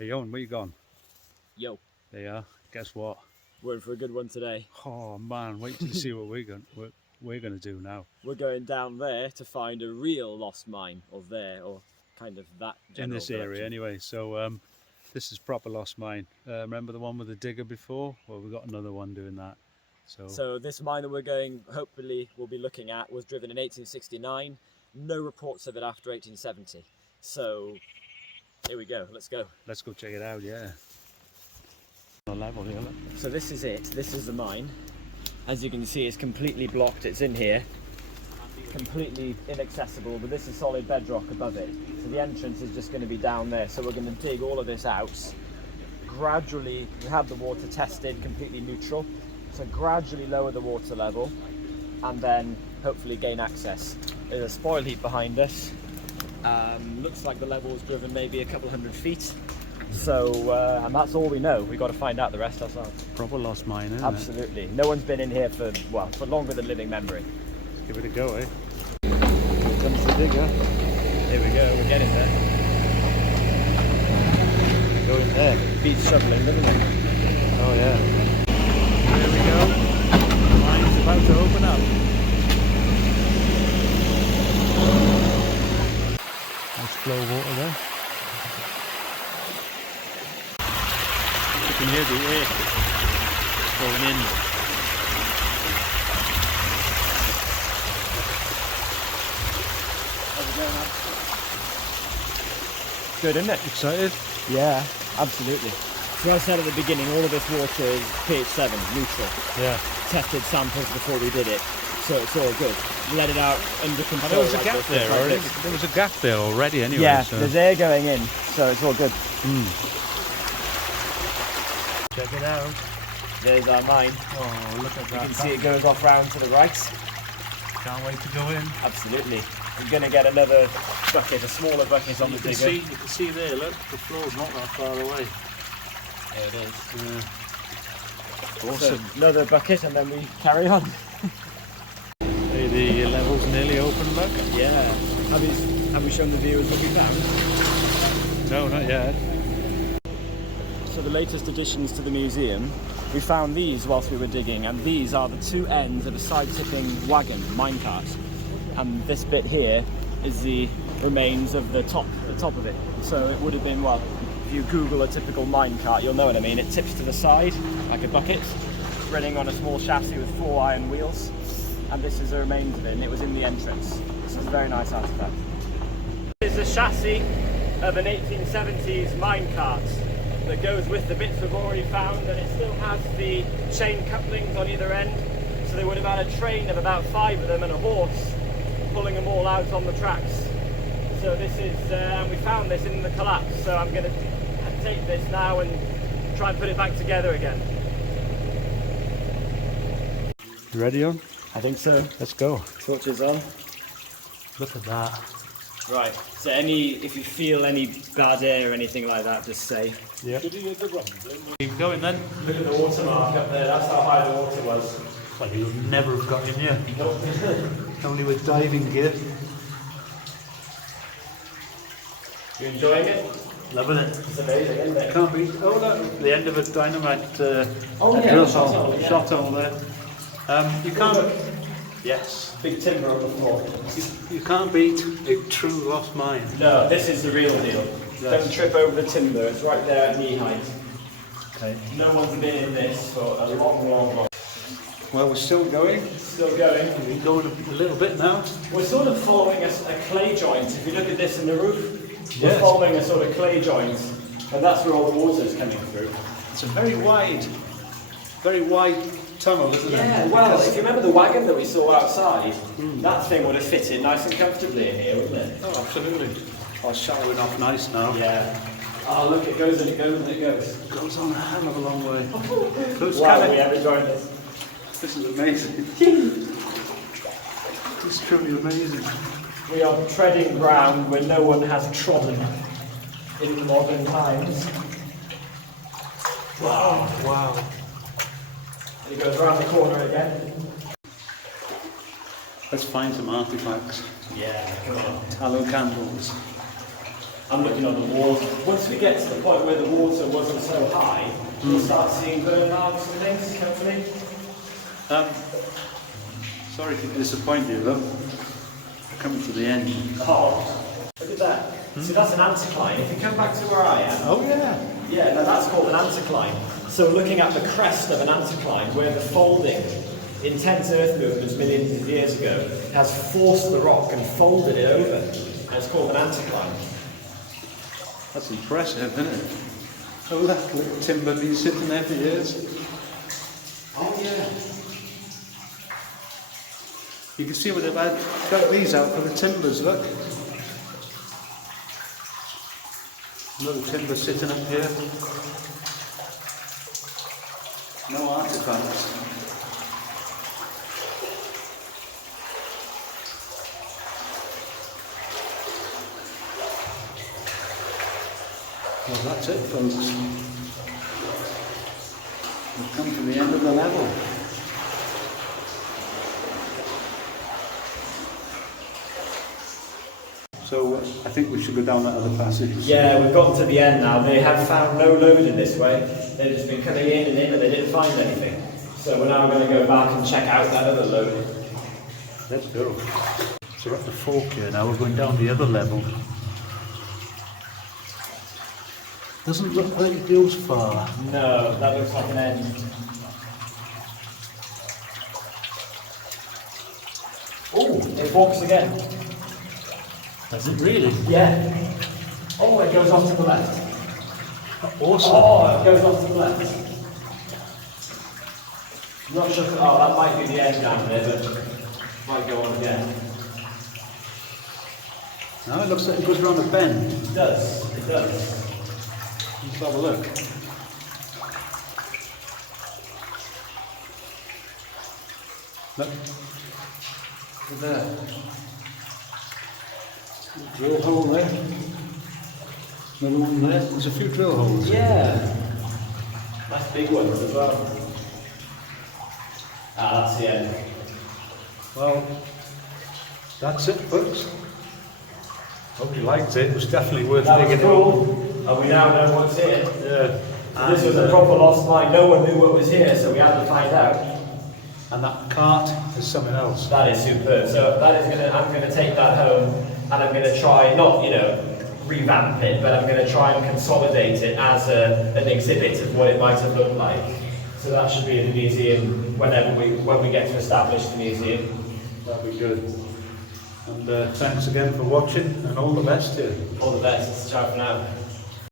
Hey, Owen, where you gone? Yo, There you are. Guess what? we're in for a good one today. Oh man, wait till you see what we're gonna do now. We're going down there to find a real lost mine, or kind of that general In this area, direction. anyway. So this is proper lost mine. Remember the one with the digger before? Well, we've got another one doing that. So this mine that hopefully we'll be looking at, was driven in 1869. No reports of it after 1870. So here we go. Let's go. Let's go check it out. Yeah. On a level here. Look. So this is it. This is the mine. As you can see, it's completely blocked. It's in here, completely inaccessible. But this is solid bedrock above it. So the entrance is just going to be down there. So we're going to dig all of this out. Gradually, we have the water tested, completely neutral. So gradually lower the water level, and then hopefully gain access. There's a spoil heap behind us. Looks like the level was driven maybe a couple 100 feet. So, and that's all we know. We've got to find out the rest ourselves. Proper lost mine, isn't Absolutely. No one's been in here for longer than living memory. Give it a go, eh? Here comes the digger. Here we go. We're getting there. Go in there. Beats shoveling, doesn't it? Oh yeah. There we go. The mine's about to open up. Nice flow of water there. You can hear the air going in. How's it going, man? Good, isn't it? Excited? Yeah, absolutely. So as I said at the beginning, all of this water is pH 7, neutral. Yeah. Tested samples before we did it, so it's all good. Let it out under control. And there was a gap there already. There was a gap there already anyway. Yeah, so. there's air going in, so it's all good. Check it out. There's our mine. Oh, look at that. You can see it goes off round to the right. Can't wait to go in. Absolutely. We're going to get another bucket, a smaller bucket on the digger. You can see there, look, the floor's not that far away. There it is. Yeah. Awesome. So another bucket and then we carry on. Hey, the level's nearly open, look. Yeah. Have we shown the viewers what we found? No, not yet. So the latest additions to the museum, we found these whilst we were digging, and these are the two ends of a side-tipping wagon, minecart. And this bit here is the remains of the top of it. So it would have been, well, if you Google a typical minecart, you'll know what I mean. It tips to the side like a bucket, running on a small chassis with 4 iron wheels. And this is the remains of it, and it was in the entrance. This is a very nice artifact. This is a chassis of an 1870s minecart that goes with the bits we've already found, and it still has the chain couplings on either end. So they would have had a train of about 5 of them and a horse pulling them all out on the tracks. So this is, we found this in the collapse, so I'm going to take this now and try and put it back together again. You ready, on? I think so. Let's go. Torches on. Look at that. Right, so if you feel any bad air or anything like that, just say. Yeah. Keep going then. Look at the watermark up there, that's how high the water was. Well, you would never have got in here. Only with diving gear. You enjoying it? Loving it. It's amazing, isn't it? Can't beat. Oh, look, the end of a dynamite drill hole. Yeah. shot hole there. You can't. Yes. Big timber on the floor. You can't beat a true lost mine. No, this is the real deal. Yes. Don't trip over the timber, it's right there at knee height. Okay. No one's been in this for a long. Well, we're still going. Still going. We're going a little bit now. We're sort of following a clay joint. If you look at this in the roof, we're Yes. following a sort of clay joint, and that's where all the water is coming through. It's a very wide tunnel, isn't it? Yeah, well, if you remember the wagon that we saw outside, that thing would have fitted nice and comfortably in here, wouldn't it? Oh, absolutely. Oh, showering off nice now. Yeah. Oh, look, it goes and it goes and it goes. It goes on a hell of a long way. Wow, we ever joined this. This is amazing. It's truly amazing. We are treading ground where no one has trodden in modern times. Wow. Wow. And it goes around the corner again. Let's find some artifacts. Yeah, come on. Tallow candles. I'm looking on the walls. Once we get to the point where the water wasn't so high, we'll start seeing bird marks and things, hopefully. Sorry to disappoint you, look. We're coming to the end. Oh, look at that. See, that's an anticline. If you come back to where I am. Oh yeah. Yeah, no, that's called an anticline. So looking at the crest of an anticline, where the folding, intense earth movements millions of years ago, has forced the rock and folded it over. And it's called an anticline. That's impressive, isn't it? Oh, that little timber been sitting there for years. Oh yeah. You can see what they've had, got these out for the timbers, look. Another timber sitting up here. No artifacts. Well, that's it, folks. We've come to the end of the level. So I think we should go down that other passage. Yeah, we've gotten to the end now. They have found no loading this way. They've just been coming in, and they didn't find anything. So we're now going to go back and check out that other load. Let's go. So we're at the fork here now. We're going down the other level. Doesn't look like it goes far. No, that looks like an end. Oh, it forks again. Does it really? Yeah. Oh, it goes off to the left. Awesome. Oh, it goes off to the left. Not sure. Oh, that might be the end down there, but might go on again. Now it looks like it goes around a bend. It does. It does. Let's have a look. Look. Look there. Drill hole there. Another one there. There's a few drill holes. Yeah. Nice big ones as well. Ah, that's the end. Well, that's it, folks. Hope you liked it. It was definitely worth That was digging. cool. And we now know what's here. Yeah. So this was a proper lost mine. No one knew what was here, so we had to find out. And that cart is something else. That is superb. So that is I'm gonna take that home, and I'm gonna try not, revamp it, but I'm gonna try and consolidate it as an exhibit of what it might have looked like. So that should be in the museum when we get to establish the museum. That'd be good. And thanks again for watching, and all the best to you. All the best. Ciao for now.